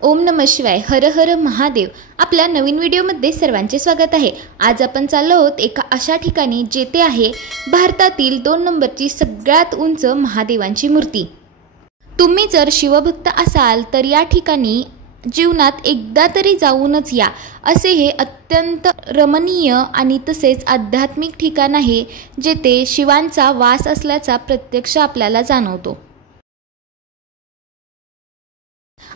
ओम नमः शिवाय, हर हर महादेव। आपल्या नवीन व्हिडिओमध्ये सर्वांचे स्वागत आहे। आज आपण चाललो आहोत एका अशा ठिकाणी जेथे आहे भारतातील 2 नंबरची सगळ्यात उंच महादेवांची मूर्ती। तुम्ही जर शिवभक्त असाल तर या ठिकाणी जीवनात एकदा तरी जाऊनच या। असे हे अत्यंत रमणीय आणि तसेच आध्यात्मिक ठिकाण आहे जेथे शिवांचा वास असल्याचा प्रत्यक्ष आपल्याला जाणवतो।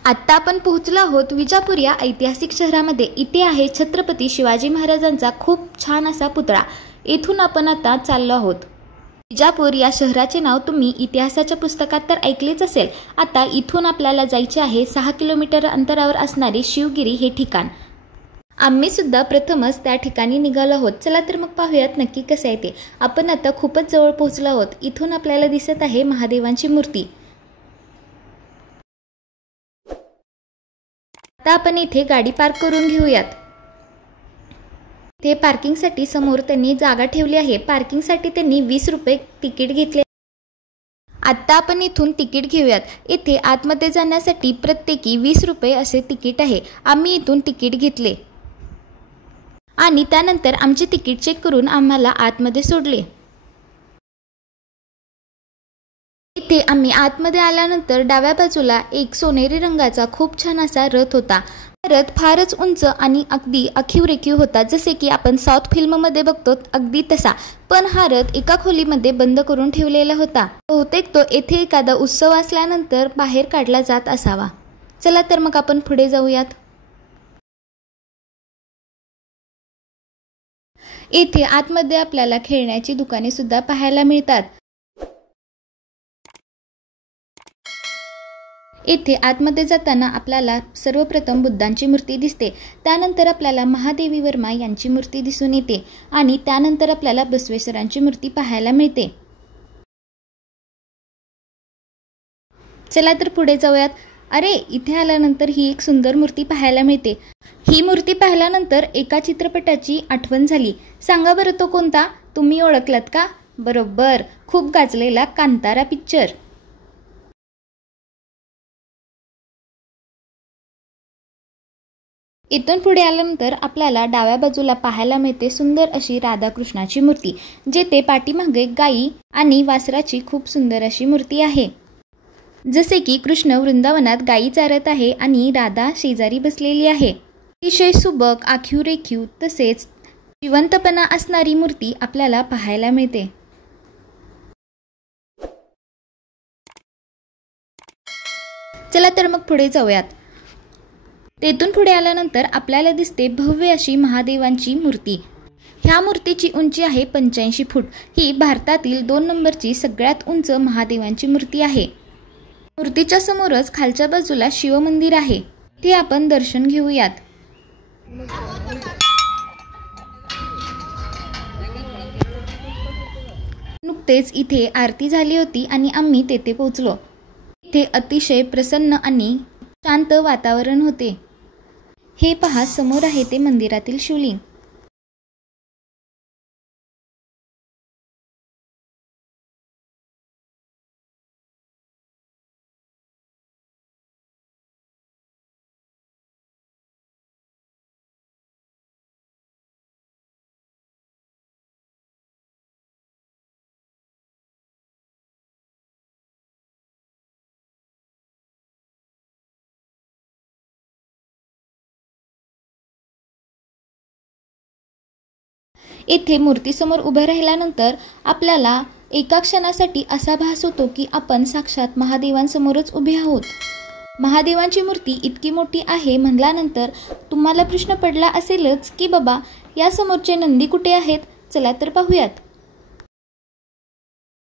आता आपण पोहोचलो आहोत विजापूर या ऐतिहासिक शहरामध्ये। इथे आहे छत्रपती शिवाजी महाराजांचा खूप छान असा पुतळा। इथून आपण आता चाललो आहोत। विजापूर या शहराचे नाव तुम्ही इतिहासाच्या पुस्तकात तर ऐकलेच असेल। आता इथून आपल्याला जायचे आहे 6 किलोमीटर अंतरावर असणारे शिवगिरी हे ठिकाण। आम्ही सुद्धा प्रथमच त्या ठिकाणी निघालो आहोत। चला तर मग पाहूयात नक्की कसं आहे ते। आपण आता खूपच जवळ पोहोचलो आहोत। इथून आपल्याला दिसत आहे महादेवांची मूर्ती। आता आपण इथे गाडी पार्क करून घेऊयात। ते पार्किंगसाठी समोर त्यांनी जागा ठेवली आहे। पार्किंगसाठी त्यांनी 20 रुपये तिकीट घेतले। आता आपण इथून तिकीट घेऊयात। इथे आतमध्ये जाण्यासाठी प्रत्येकी 20 रुपये असे तिकीट आहे। आम्ही इथून तिकीट घेतले आणि त्यानंतर आमचे तिकीट चेक करून आम्हाला आतमध्ये सोडले। इथे आम्ही आतमध्ये आल्यानंतर डाव्या बाजूला एक सोनेरी रंगाचा खूप छान असा रथ होता। रथ फारच उंच आणि अगदी आखीव होता, जसे की आपण साऊथ फिल्ममध्ये बघतो अगदी तसा। पण हा रथ एका खोलीमध्ये बंद करून ठेवलेला होता। बहुतेक तो येथे एखादा उत्सव असल्यानंतर बाहेर काढला जात असावा। चला तर मग आपण पुढे जाऊयात। इथे आतमध्ये आपल्याला खेळण्याची दुकाने सुद्धा पाहायला मिळतात। इथे आतमध्ये जाताना आपल्याला सर्वप्रथम बुद्धांची मूर्ती दिसते। त्यानंतर आपल्याला महादेवी वर्मा यांची मूर्ती दिसून येते आणि त्यानंतर आपल्याला बसवेश्वरांची मूर्ती पाहायला मिळते। चला तर पुढे जाऊयात। अरे, इथे आल्यानंतर ही एक सुंदर मूर्ती पाहायला मिळते। ही मूर्ती पाहिल्यानंतर एका चित्रपटाची आठवण झाली। सांगा बरं तो कोणता? तुम्ही ओळखलात का? बरोबर, खूप गाजलेला कांतारा पिक्चर। इथून पुढे आल्यानंतर आपल्याला डाव्या बाजूला पाहायला मिळते सुंदर अशी राधाकृष्णाची मूर्ती, जेथे पाठीमागे गाई आणि वासराची खूप सुंदर अशी मूर्ती आहे। जसे की कृष्ण वृंदावनात गाई चारत आहे आणि राधा शेजारी बसलेली आहे। अतिशय सुबक, आखीव रेखीव तसेच जिवंतपणा असणारी मूर्ती आपल्याला पाहायला मिळते। चला तर मग पुढे जाऊयात। तेथून पुढे आल्यानंतर आपल्याला दिसते भव्य अशी महादेवांची मूर्ती। ह्या मूर्तीची उंची आहे 85 फूट। ही भारतातील 2 नंबरची सगळ्यात उंच महादेवांची मूर्ती आहे। मूर्तीच्या समोरच खालच्या बाजूला शिव मंदिर आहे। ते आपण दर्शन घेऊयात। नुकतेच इथे आरती झाली होती आणि आम्ही तेथे पोहोचलो। इथे अतिशय प्रसन्न आणि शांत वातावरण होते। हे पहा, समोर आहे ते मंदिरातील शिवलिंग। येथे मूर्तीसमोर उभे राहिल्यानंतर आपल्याला एका क्षणासाठी असा भास होतो की आपण साक्षात महादेवांसमोरच उभे आहोत। महादेवांची मूर्ती इतकी मोठी आहे म्हटल्यानंतर तुम्हाला प्रश्न पडला असेलच की बाबा या समोरचे नंदी कुठे आहेत? चला तर पाहूयात।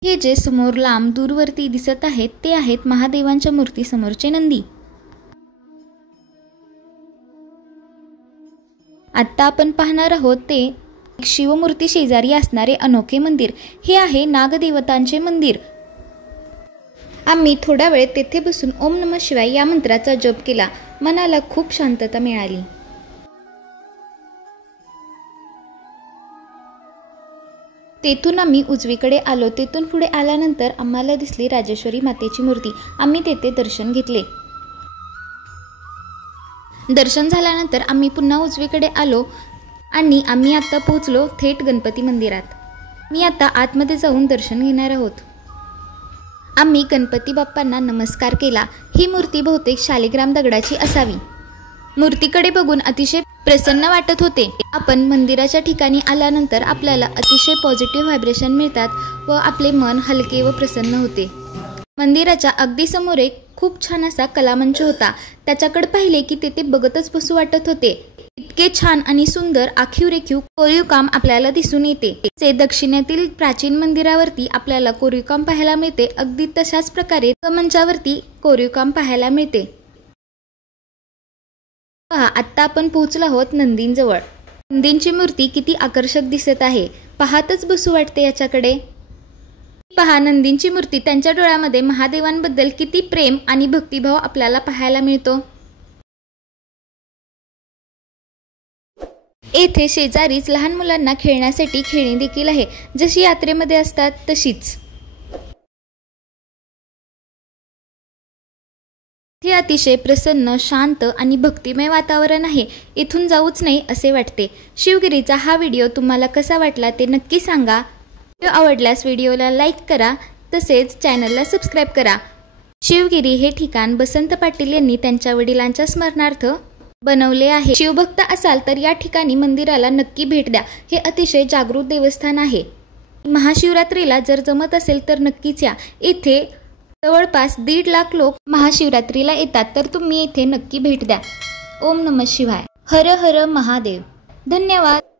हे जे समोर लांब दूरवरती दिसत आहेत ते आहेत महादेवांच्या मूर्ती समोरचे नंदी। आता आपण पाहणार आहोत ते शिवमूर्ती शेजारी असणारे अनोखे मंदिर। हे आहे नागदेवतांचे मंदिर। आम्ही थोडा वेळ तेथे बसून ओम नमः शिवाय या मंत्राचा जप केला। मनाला खूप शांतता मिळाली। तेथून आम्ही उजवीकडे आलो। तेथून पुढे आल्यानंतर आम्हाला दिसली राजेश्वरी मातेची मूर्ती। आम्ही तेथे दर्शन घेतले। दर्शन झाल्यानंतर आम्ही पुन्हा उजवीकडे आलो आणि आम्ही आता पोहोचलो थेट गणपती मंदिरात। मी आता आतमध्ये जाऊन दर्शन घेणार आहोत। आम्ही गणपती बाप्पांना नमस्कार केला। ही मूर्ती बहुतेक शालिग्राम दगडाची असावी। मूर्तीकडे बघून अतिशय प्रसन्न वाटत होते। आपण मंदिराच्या ठिकाणी आल्यानंतर आपल्याला अतिशय पॉझिटिव्ह व्हायब्रेशन मिळतात व आपले मन हलके व प्रसन्न होते। मंदिराच्या अगदी समोर एक खूप छान असा कलामंच होता। त्याच्याकडे पाहिले की तेथे बघतच बसू वाटत होते। इतके छान आणि सुंदर आखीव रेखीव कोरीव काम आपल्याला दिसून येते। ते दक्षिणेतील प्राचीन मंदिरावरती आपल्याला कोरीव काम पाहायला मिळते, अगदी तशाच प्रकारे मंचावरती कोरीव काम पाहायला मिळते। पहा, आता आपण पोहोचलो आहोत नंदींजवळ। नंदींची मूर्ती किती आकर्षक दिसत आहे, पाहतच बसू वाटते याच्याकडे। पहा, नंदींची मूर्ती, त्यांच्या डोळ्यामध्ये महादेवांबद्दल किती प्रेम आणि भक्तिभाव आपल्याला पाहायला मिळतो। येथे शेजारीच लहान मुलांना खेळण्यासाठी खेळणी देखील आहे, जशी यात्रेमध्ये असतात तशीच। हे अतिशय प्रसन्न, शांत आणि भक्तिमय वातावरण आहे। इथून जाऊच नाही असे वाटते। शिवगिरीचा हा व्हिडिओ तुम्हाला कसा वाटला ते नक्की सांगा। व्हिडिओ आवडल्यास व्हिडिओला लाईक करा, तसेच चॅनलला सबस्क्राईब करा। शिवगिरी हे ठिकाण बसंत पाटील यांनी त्यांच्या वडिलांच्या स्मरणार्थ बनवले आहे। शिवभक्त असाल तर या ठिकाणी मंदिराला नक्की भेट द्या। हे अतिशय जागृत देवस्थान आहे। महाशिवरात्रीला जर जमत असेल तर नक्कीच या। इथे जवळपास 1.5 लाख लोक महाशिवरात्रीला येतात, तर तुम्ही इथे नक्की भेट द्या। ओम नमः शिवाय। हर हर महादेव। धन्यवाद।